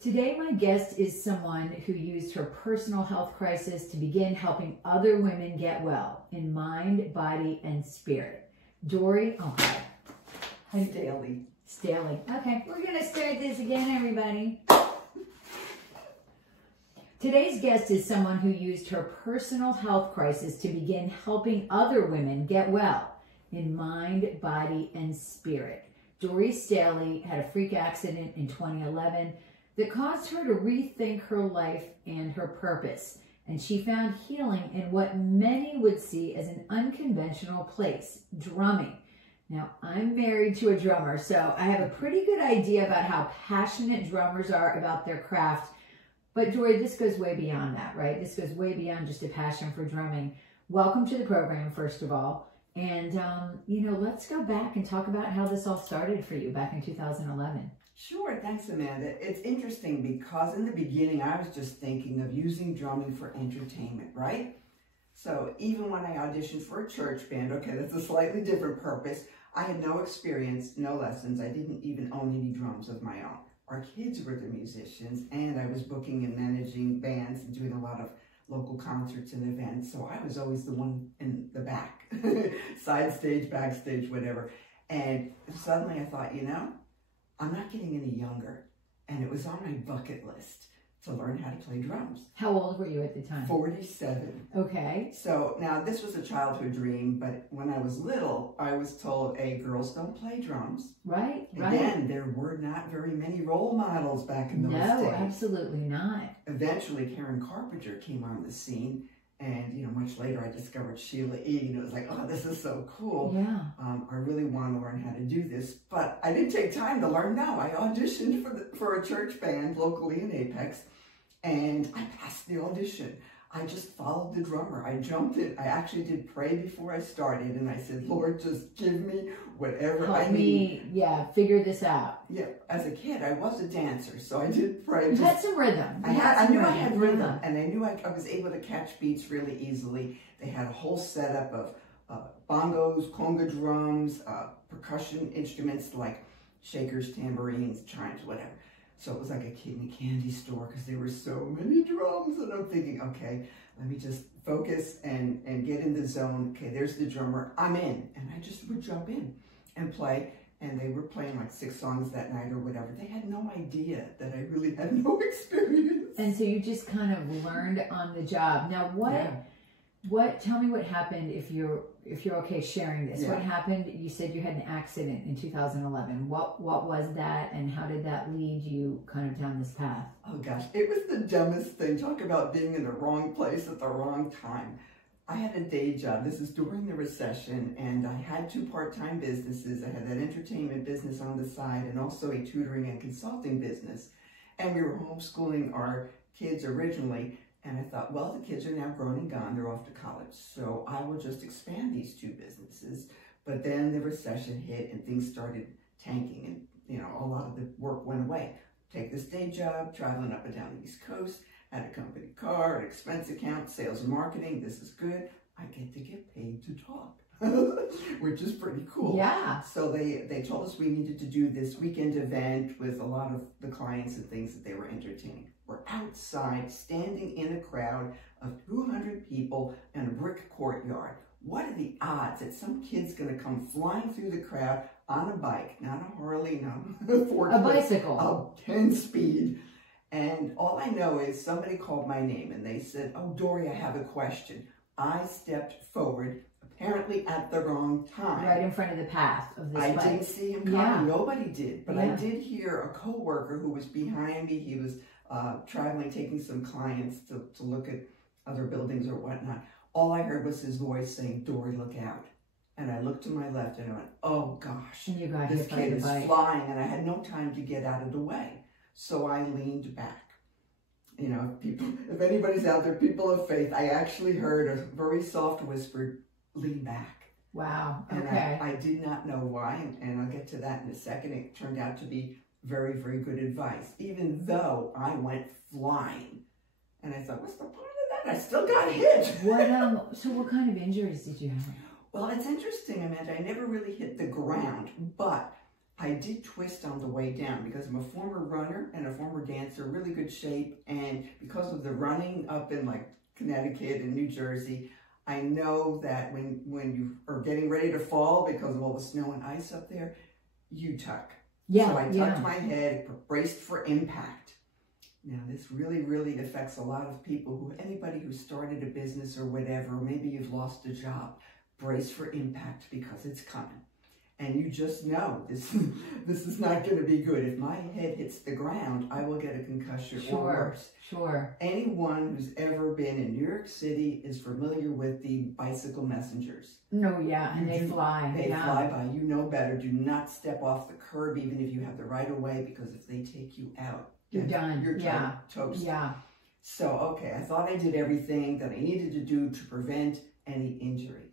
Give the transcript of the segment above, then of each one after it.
Today, my guest is someone who used her personal health crisis to begin helping other women get well in mind, body, and spirit. Dori, oh God. Staehle. Staehle. Okay, we're going to start this again, everybody. Today's guest is someone who used her personal health crisis to begin helping other women get well in mind, body, and spirit. Dori Staehle had a freak accident in 2011 that caused her to rethink her life and her purpose. And she found healing in what many would see as an unconventional place, drumming. Now, I'm married to a drummer, so I have a pretty good idea about how passionate drummers are about their craft. But Dori, this goes way beyond that, right? This goes way beyond just a passion for drumming. Welcome to the program, first of all. And, let's go back and talk about how this all started for you back in 2011. Sure, thanks, Amanda. It's interesting because in the beginning, I was just thinking of using drumming for entertainment, right? So even when I auditioned for a church band, okay, that's a slightly different purpose. I had no experience, no lessons. I didn't even own any drums of my own. Our kids were the musicians, and I was booking and managing bands and doing a lot of local concerts and events. So I was always the one in the back, side stage, backstage, whatever. And suddenly I thought, I'm not getting any younger. And it was on my bucket list to learn how to play drums. How old were you at the time? 47. Okay. So now this was a childhood dream, but when I was little, I was told, hey, girls don't play drums. Right. Again, there were not very many role models back in those days. No, absolutely not. Eventually, Karen Carpenter came on the scene. And, much later I discovered Sheila E. And it was like, oh, this is so cool. Yeah. I really want to learn how to do this. But I didn't take time to learn. No, I auditioned for a church band locally in Apex. And I passed the audition. I just followed the drummer. I jumped in. I actually did pray before I started. And I said, Lord, just give me whatever I need. Figure this out. Yeah, as a kid, I was a dancer, so I did pray. You had some rhythm. I knew I had rhythm, and I knew I was able to catch beats really easily. They had a whole setup of bongos, conga drums, percussion instruments like shakers, tambourines, chimes, whatever. So it was like a kid in a candy store because there were so many drums, and I'm thinking, okay, let me just focus and get in the zone. Okay, there's the drummer, I'm in. And I just would jump in and play. And they were playing like 6 songs that night or whatever. They had no idea that I really had no experience. And so you just kind of learned on the job. Now tell me what happened if you're okay sharing this. Yeah. What happened? You said you had an accident in 2011. What was that, and how did that lead you kind of down this path? Oh gosh, it was the dumbest thing. Talk about being in the wrong place at the wrong time. I had a day job. This is during the recession, and I had 2 part-time businesses. I had that entertainment business on the side and also a tutoring and consulting business. And we were homeschooling our kids originally, and I thought, well, the kids are now grown and gone. They're off to college, so I will just expand these 2 businesses. But then the recession hit, and things started tanking, and a lot of the work went away. Take this day job, traveling up and down the East Coast, had a company car, an expense account, sales and marketing. This is good. I get to get paid to talk, which is pretty cool. Yeah. So they told us we needed to do this weekend event with a lot of the clients and things that they were entertaining. We're outside, standing in a crowd of 200 people in a brick courtyard. What are the odds that some kid's going to come flying through the crowd on a bike, not a Harley, not a Ford, a bicycle, a 10-speed. And all I know is somebody called my name and they said, oh, Dori, I have a question. I stepped forward, apparently at the wrong time. Right in front of the path of this bike. I didn't see him coming. Nobody did. But I did hear a coworker who was behind me. He was traveling, taking some clients to look at other buildings or whatnot. All I heard was his voice saying, Dori, look out. And I looked to my left and I went, oh, gosh, and you got this hit by kid the is bike. flying. And I had no time to get out of the way. So I leaned back. If anybody's out there, people of faith, I actually heard a very soft whisper, lean back. Wow, okay. And I did not know why, and I'll get to that in a second. It turned out to be very, very good advice, even though I went flying. And I thought, what's the point of that? I still got hit. So what kind of injuries did you have? Well, it's interesting, Amanda. I never really hit the ground, but I did twist on the way down because I'm a former runner and a former dancer, really good shape. And because of the running up in like Connecticut and New Jersey, I know that when you are getting ready to fall because of all the snow and ice up there, you tuck. Yeah, so I tucked my head, braced for impact. Now, this really, really affects a lot of people, anybody who started a business or whatever, or maybe you've lost a job. Brace for impact because it's coming. And you just know this is not going to be good. If my head hits the ground, I will get a concussion or worse. Sure. Anyone who's ever been in New York City is familiar with the bicycle messengers. No, yeah, and they fly. They fly by. You know better. Do not step off the curb, even if you have the right of way, because if they take you out, you're done. You're toast. Yeah. So, okay, I thought I did everything that I needed to do to prevent any injuries.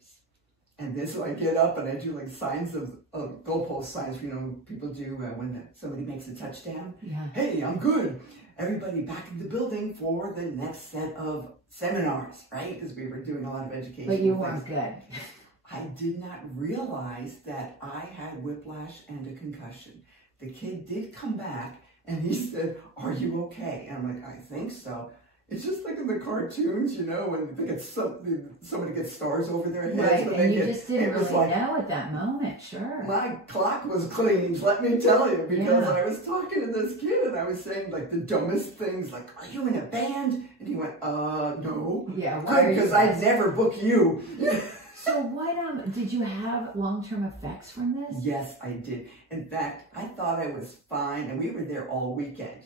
And then so I get up and I do like signs of goalpost signs, people do when somebody makes a touchdown. Yeah. Hey, I'm good. Everybody back in the building for the next set of seminars, right? Because we were doing a lot of education. But you weren't good. I did not realize that I had whiplash and a concussion. The kid did come back and he said, "Are you okay?" And I'm like, "I think so." It's just like in the cartoons, when they get somebody gets stars over their heads. Right, and you just didn't really know at that moment, sure. My clock was cleaned, let me tell you, because I was talking to this kid and I was saying like the dumbest things, like, "Are you in a band?" And he went, no. Yeah, good, because I'd never book you. So what, did you have long-term effects from this? Yes, I did. In fact, I thought I was fine, and we were there all weekend.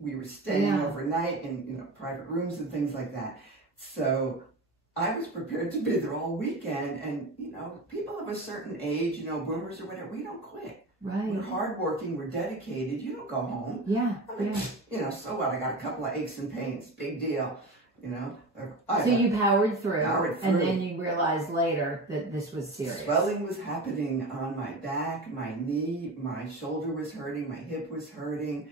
We were staying overnight in, private rooms and things like that. So I was prepared to be there all weekend, and, people of a certain age, boomers or whatever, we don't quit. Right. We're hardworking, we're dedicated, you don't go home. Yeah, so what, I got a couple of aches and pains, big deal. So you powered through, and then you realized later that this was serious. Swelling was happening on my back, my knee, my shoulder was hurting, my hip was hurting,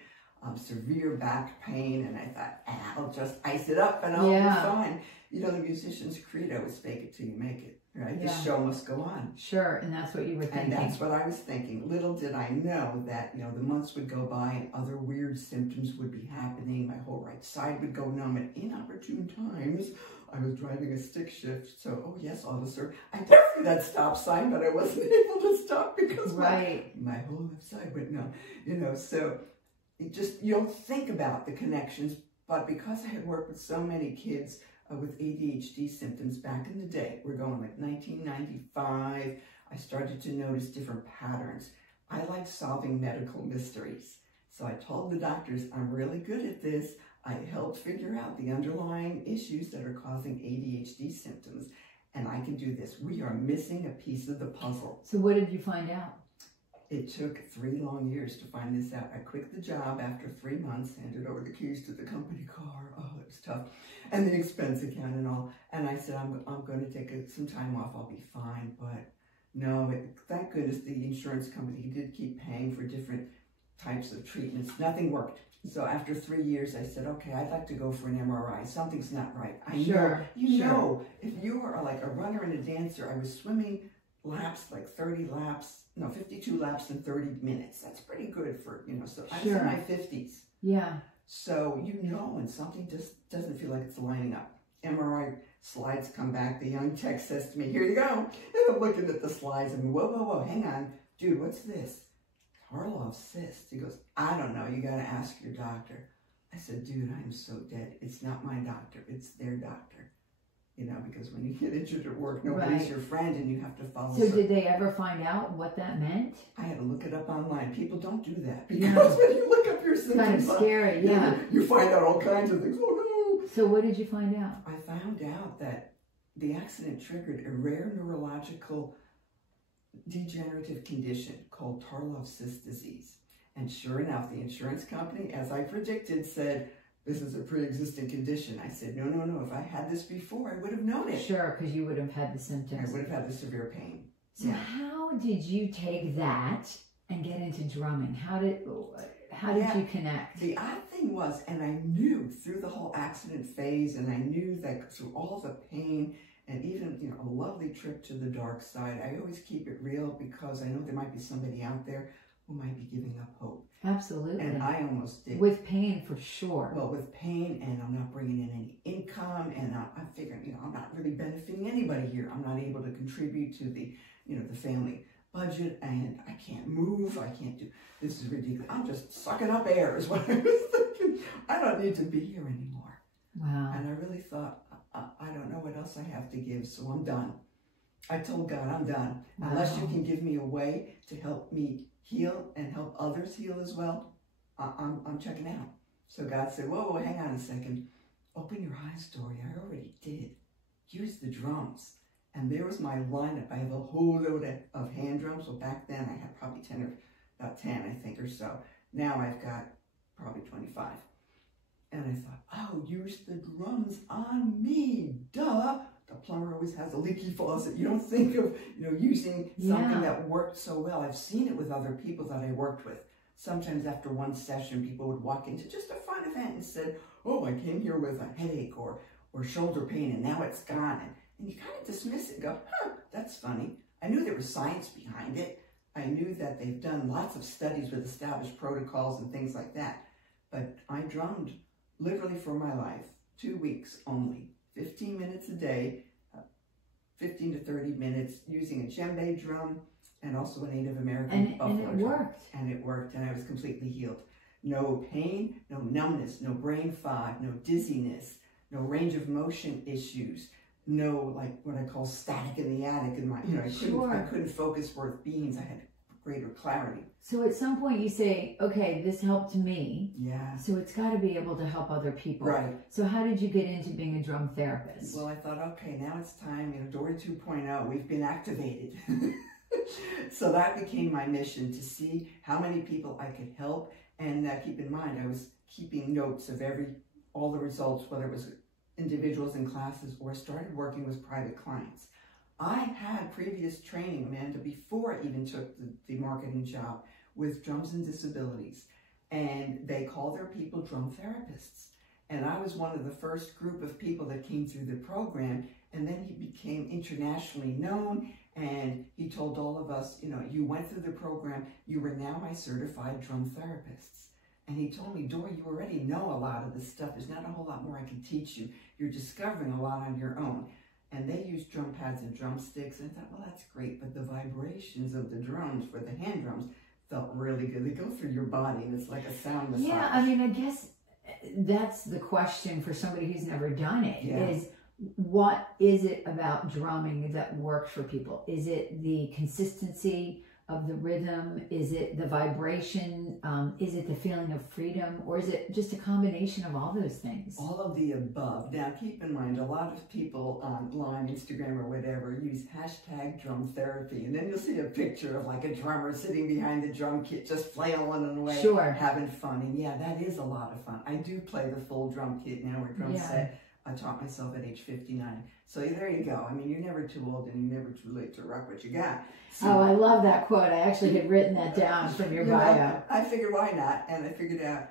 severe back pain, and I thought, I'll just ice it up and I'll be fine. The musician's credo is fake it till you make it, right? The show must go on. Sure, and that's what you were thinking. And that's what I was thinking. Little did I know that, the months would go by and other weird symptoms would be happening. My whole right side would go numb at inopportune times. I was driving a stick shift, so, "Oh yes, officer, I did see that stop sign, but I wasn't able to stop because my whole left side went numb." So you don't think about the connections, but because I had worked with so many kids with ADHD symptoms back in the day, we're going like 1995, I started to notice different patterns. I like solving medical mysteries. So I told the doctors, I'm really good at this. I helped figure out the underlying issues that are causing ADHD symptoms, and I can do this. We are missing a piece of the puzzle. So what did you find out? It took 3 long years to find this out. I quit the job after 3 months, handed over the keys to the company car. Oh, it was tough. And the expense account and all. And I said, I'm going to take some time off. I'll be fine. But no, thank goodness the insurance company did keep paying for different types of treatments. Nothing worked. So after 3 years, I said, okay, I'd like to go for an MRI. Something's not right. I know. If you are like a runner and a dancer, I was swimming laps, like 52 laps in 30 minutes. That's pretty good for, so I was in my 50s. Yeah. So, when something just doesn't feel like it's lining up. MRI slides come back. The young tech says to me, "Here you go." And I'm looking at the slides and whoa, hang on. "Dude, what's this?" "Tarlov cyst." He goes, "I don't know. You got to ask your doctor." I said, "Dude, I'm so dead. It's not my doctor. It's their doctor." Because when you get injured at work, nobody's your friend and you have to follow. So did they ever find out what that meant? I had to look it up online. People don't do that because when you look up your symptoms, kind of scary, you find out all kinds of things. Oh no! So what did you find out? I found out that the accident triggered a rare neurological degenerative condition called Tarlov cyst disease. And sure enough, the insurance company, as I predicted, said, "This is a pre-existing condition." I said, no. If I had this before, I would have known it. Sure, because you would have had the symptoms. I would have had the severe pain. So how did you take that and get into drumming? How did you connect? The odd thing was, and I knew through the whole accident phase, and I knew that through all the pain, and even a lovely trip to the dark side, I always keep it real because I know there might be somebody out there who might be giving up hope. Absolutely. And I almost did. With pain, for sure. Well, with pain, and I'm not bringing in any income, and I'm figuring, I'm not really benefiting anybody here. I'm not able to contribute to the, the family budget, and I can't move. I can't do, this is ridiculous. I'm just sucking up air is what I was thinking. I don't need to be here anymore. Wow. And I really thought, I don't know what else I have to give, so I'm done. I told God, I'm done. Wow. Unless you can give me a way to help me heal and help others heal as well, I'm checking out. So God said, whoa, hang on a second. Open your eyes, Dori. I already did. Use the drums. And there was my lineup. I have a whole load of hand drums. Well, back then I had probably about 10, I think, or so. Now I've got probably 25. And I thought, oh, use the drums on me, duh. The plumber always has a leaky faucet. You don't think of, using something that worked so well. I've seen it with other people that I worked with. Sometimes after one session, people would walk into just a fun event and said, oh, I came here with a headache or shoulder pain, and now it's gone. And you kind of dismiss it and go, huh, that's funny. I knew there was science behind it. I knew that they've done lots of studies with established protocols and things like that. But I drummed literally for my life, 2 weeks only, 15 minutes a day, 15 to 30 minutes using a djembe drum and also a Native American buffalo drum. And it worked. And it worked, and I was completely healed. No pain, no numbness, no brain fog, no dizziness, no range of motion issues, no, like what I call static in the attic. In my, I couldn't focus worth beans. I had greater clarity. So at some point you say, okay, this helped me. Yeah. So it's got to be able to help other people. Right. So how did you get into being a drum therapist? Well, I thought, okay, now it's time, Dori 2.0, we've been activated. So that became my mission, to see how many people I could help. And keep in mind, I was keeping notes of all the results, whether it was individuals in classes or started working with private clients. I had previous training, Amanda, before I even took the marketing job with Drums and Disabilities. And they call their people drum therapists. And I was one of the first group of people that came through the program. And then he became internationally known. And he told all of us, you went through the program, you were now my certified drum therapists. And he told me, Dori, you already know a lot of this stuff. There's not a whole lot more I can teach you. You're discovering a lot on your own. And they use drum pads and drumsticks. And I thought, well, that's great. But the vibrations of the drums for the hand drums felt really good. They go through your body, and it's like a sound massage. Yeah, I mean, I guess that's the question for somebody who's never done it, is what is it about drumming that works for people? Is it the consistency of the rhythm? Is it the vibration? Is it the feeling of freedom? Or is it just a combination of all those things? All of the above. Now, keep in mind, a lot of people online, Instagram or whatever, use hashtag drum therapy. And then you'll see a picture of like a drummer sitting behind the drum kit, just flailing away, having fun. And yeah, that is a lot of fun. I do play the full drum kit now, or drum set. I taught myself at age 59. So there you go. I mean, you're never too old and you're never too late to rock what you got. So, I love that quote. I actually had written that down from your bio. I figured, why not? And I figured out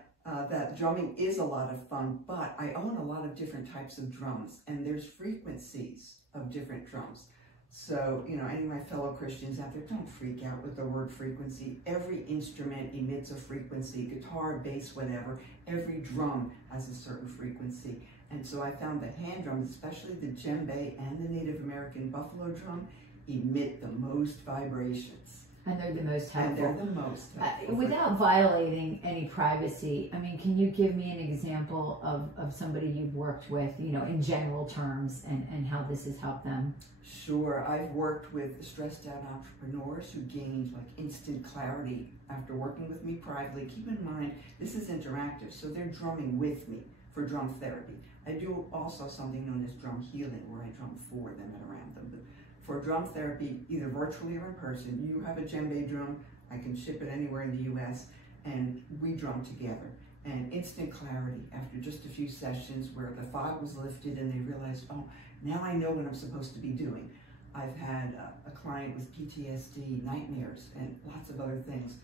that drumming is a lot of fun, but I own a lot of different types of drums, and there's frequencies of different drums. So, any of my fellow Christians out there, don't freak out with the word frequency. Every instrument emits a frequency, guitar, bass, whatever. Every drum has a certain frequency. And so I found that hand drums, especially the djembe and the Native American buffalo drum, emit the most vibrations. And they're the most helpful. And they're the most helpful. Without violating any privacy, I mean, can you give me an example of somebody you've worked with, in general terms, and how this has helped them? Sure. I've worked with stressed out entrepreneurs who gained like instant clarity after working with me privately. Keep in mind, this is interactive, so they're drumming with me for drum therapy. I do also something known as drum healing, where I drum for them and around them. But for drum therapy, either virtually or in person, you have a djembe drum, I can ship it anywhere in the US, and we drum together. And instant clarity after just a few sessions where the fog was lifted and they realized, oh, now I know what I'm supposed to be doing. I've had a client with PTSD, nightmares, and lots of other things.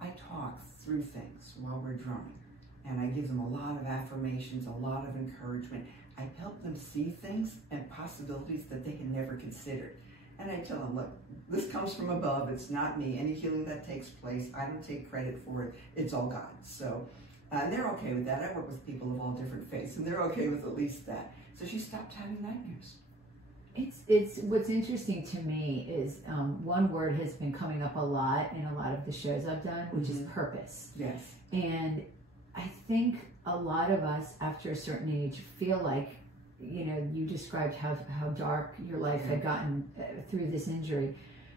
I talk through things while we're drumming. And I give them a lot of affirmations, a lot of encouragement. I help them see things and possibilities that they had never considered. And I tell them, look, this comes from above. It's not me. Any healing that takes place, I don't take credit for it. It's all God. So they're okay with that. I work with people of all different faiths, and they're okay with at least that. So she stopped having nightmares. It's what's interesting to me is one word has been coming up a lot in a lot of the shows I've done, which is purpose. Yes. And I think a lot of us after a certain age feel like, you know, you described how dark your life had gotten through this injury.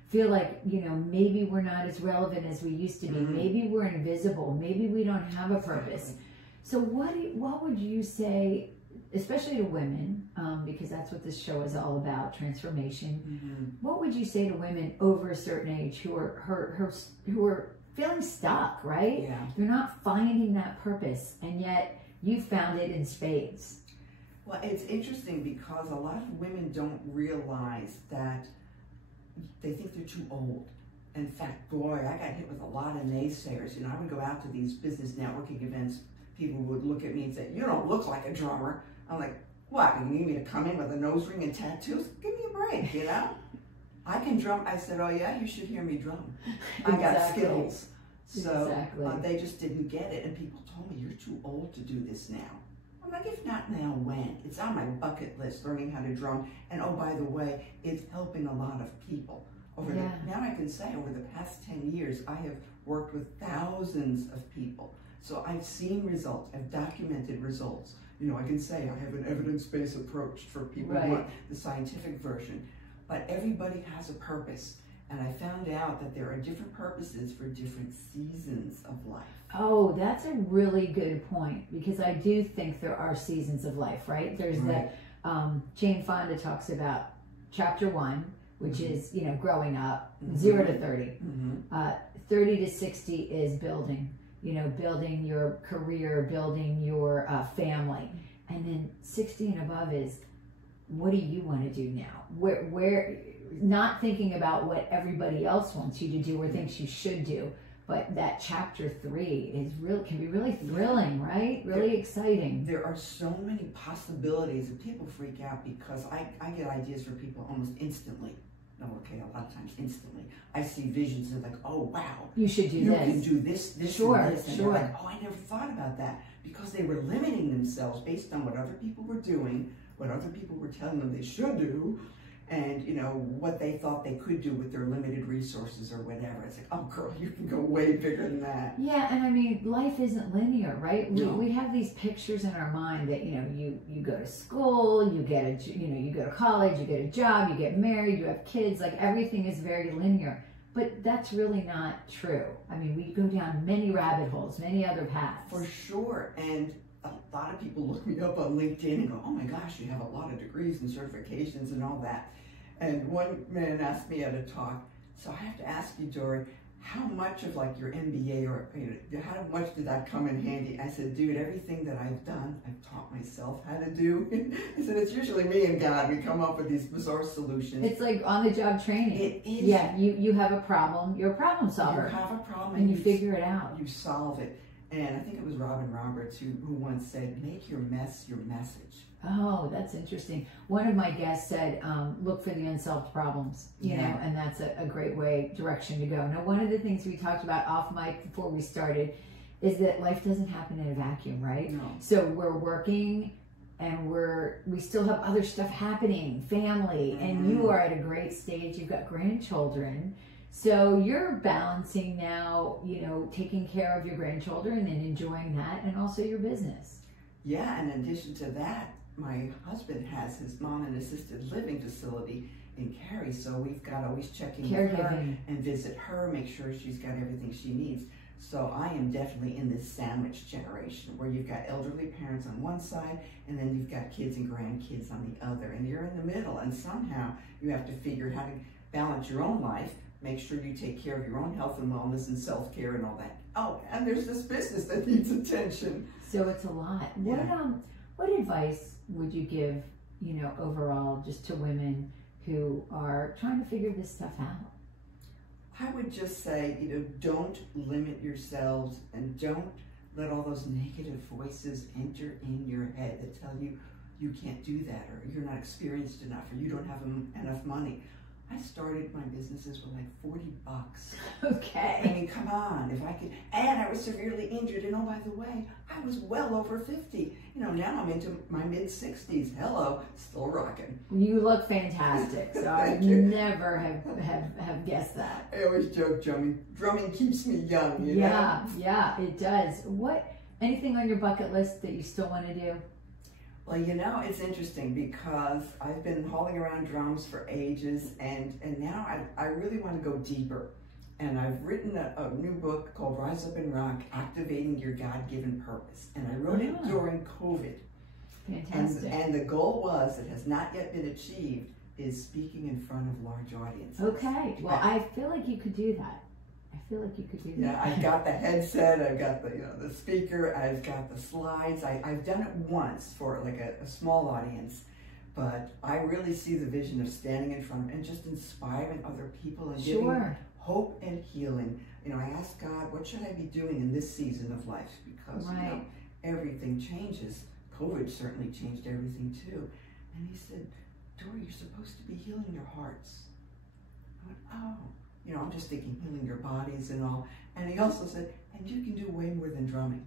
Feel like, you know, maybe we're not as relevant as we used to be. Maybe we're invisible. Maybe we don't have a purpose. So what would you say, especially to women, because that's what this show is all about, transformation. What would you say to women over a certain age who are feeling stuck, right? Yeah. They're not finding that purpose, and yet you found it in spades. Well, it's interesting because a lot of women don't realize that they think they're too old. In fact, boy, I got hit with a lot of naysayers. You know, I would go out to these business networking events. People would look at me and say, "You don't look like a drummer." I'm like, "What? You need me to come in with a nose ring and tattoos? Give me a break, you know? I can drum." I said, "Oh yeah, you should hear me drum. I got skills." So they just didn't get it. And people told me, "You're too old to do this now." I'm like, if not now, when? It's on my bucket list, learning how to drum. And oh, by the way, it's helping a lot of people. Now I can say over the past 10 years, I have worked with thousands of people. So I've seen results, I've documented results. You know, I can say I have an evidence-based approach for people who want the scientific version. But everybody has a purpose. And I found out that there are different purposes for different seasons of life. Oh, that's a really good point, because I do think there are seasons of life, right? There's that, Jane Fonda talks about chapter 1, which is, you know, growing up, 0 to 30. 30 to 60 is building, you know, building your career, building your family. And then 60 and above is, what do you want to do now? Where not thinking about what everybody else wants you to do or thinks you should do, but that chapter 3 is can be really thrilling, right? Really exciting. There are so many possibilities, and people freak out because I get ideas for people almost instantly. No, okay, a lot of times instantly. I see visions and like, oh wow, you should do you this. You can do this, and this, and they're like, oh, I never thought about that, because they were limiting themselves based on what other people were doing, what other people were telling them they should do, and you know what they thought they could do with their limited resources or whatever. It's like, oh girl, you can go way bigger than that. Yeah, and I mean, life isn't linear, right? No. We have these pictures in our mind that, you know, you go to school, you get you go to college, you get a job, you get married, you have kids, like everything is very linear. But that's really not true. I mean, we go down many rabbit holes, many other paths. For sure, and a lot of people look me up on LinkedIn and go, oh my gosh, you have a lot of degrees and certifications and all that. And one man asked me at a talk, so I have to ask you, Dori, how much of like your MBA or how much did that come in handy? I said, dude, everything that I've done, I've taught myself how to do. I said, it's usually me and God. We come up with these bizarre solutions. It's like on-the-job training. It is. Yeah, you have a problem. You're a problem solver. You have a problem. And you figure it out. You solve it. And I think it was Robin Roberts who once said, make your mess your message. Oh, that's interesting. One of my guests said, look for the unsolved problems, you know, and that's a great direction to go. Now, one of the things we talked about off mic before we started is that life doesn't happen in a vacuum, right? No. So we're working and we still have other stuff happening, family, and you are at a great stage. You've got grandchildren. So you're balancing now, you know, taking care of your grandchildren and enjoying that, and also your business. Yeah, and in addition to that, my husband has his mom in an assisted living facility in Cary, so we've got always checking with her and visit her, make sure she's got everything she needs. So I am definitely in this sandwich generation where you've got elderly parents on one side and then you've got kids and grandkids on the other, and you're in the middle, and somehow you have to figure how to balance your own life, make sure you take care of your own health and wellness and self-care and all that. Oh, and there's this business that needs attention. So it's a lot. What advice would you give, you know, overall, just to women who are trying to figure this stuff out? I would just say, you know, don't limit yourselves, and don't let all those negative voices enter in your head that tell you you can't do that, or you're not experienced enough, or you don't have enough money. I started my businesses with like $40. Okay. I mean, come on, if I could, and I was severely injured, and oh, by the way, I was well over 50. You know, now I'm into my mid-60s. Hello, still rocking. You look fantastic, so I never have guessed that. I always joke, drumming keeps me young, you know? Yeah, it does. Anything on your bucket list that you still want to do? Well, you know, it's interesting because I've been hauling around drums for ages, and now I really want to go deeper. And I've written a new book called Rise Up and Rock, Activating Your God-Given Purpose. And I wrote it during COVID. Fantastic. And the goal was, it has not yet been achieved, is speaking in front of large audiences. Okay, well, I feel like you could do that. Yeah, I've got the headset, I've got the speaker, I've got the slides. I've done it once for like a small audience, but I really see the vision of standing in front and just inspiring other people and giving hope and healing. You know, I asked God, what should I be doing in this season of life? Because you know, everything changes. COVID certainly changed everything too. And he said, Dori, you're supposed to be healing your hearts. I went, oh. You know, I'm just thinking healing your bodies and all. And he also said, and you can do way more than drumming.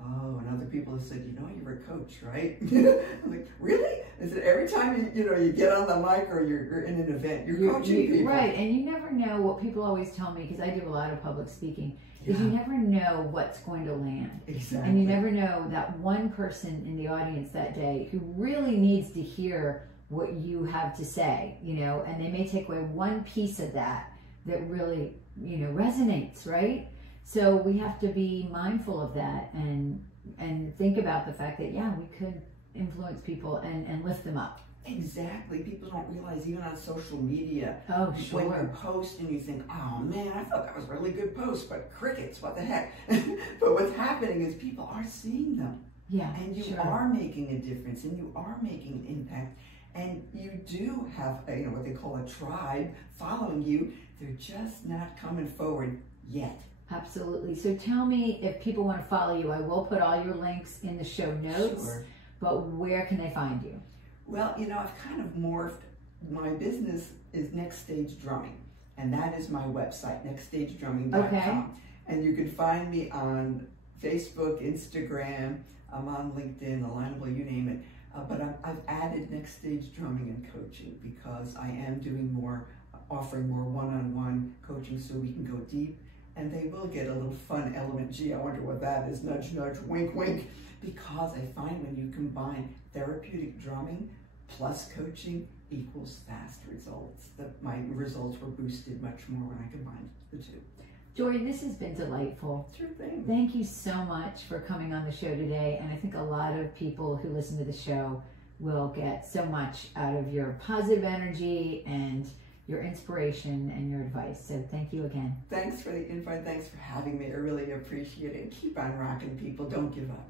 Oh, and other people have said, you know, you're a coach, right? I'm like, really? I said, every time you get on the mic or you're in an event, you're coaching people. Right, and you never know what people always tell me, because I do a lot of public speaking, is you never know what's going to land. Exactly. And you never know that one person in the audience that day who really needs to hear what you have to say, you know, and they may take away one piece of that really, you know, resonates, right? So we have to be mindful of that and think about the fact that, yeah, we could influence people and lift them up. Exactly. People don't realize, even on social media, when you post and you think, oh man, I thought that was a really good post, but crickets, what the heck? But what's happening is people are seeing them. Yeah. And you are making a difference, and you are making an impact. And you do have what they call a tribe following you. They're just not coming forward yet. Absolutely. So tell me, if people want to follow you, I will put all your links in the show notes, but where can they find you? Well, you know, I've kind of morphed. My business is Next Stage Drumming, and that is my website, nextstagedrumming.com. Okay. And you can find me on Facebook, Instagram, I'm on LinkedIn, Alignable, you name it. But I've added Next Stage Drumming and Coaching because I am doing more, offering more one-on-one coaching so we can go deep. And they will get a little fun element. Gee, I wonder what that is. Nudge, nudge, wink, wink. Because I find when you combine therapeutic drumming plus coaching equals fast results. My results were boosted much more when I combined the two. Dori, this has been delightful. Sure thing. Thank you so much for coming on the show today. And I think a lot of people who listen to the show will get so much out of your positive energy and your inspiration and your advice. So thank you again. Thanks for the invite. Thanks for having me. I really appreciate it. Keep on rocking, people. Don't give up.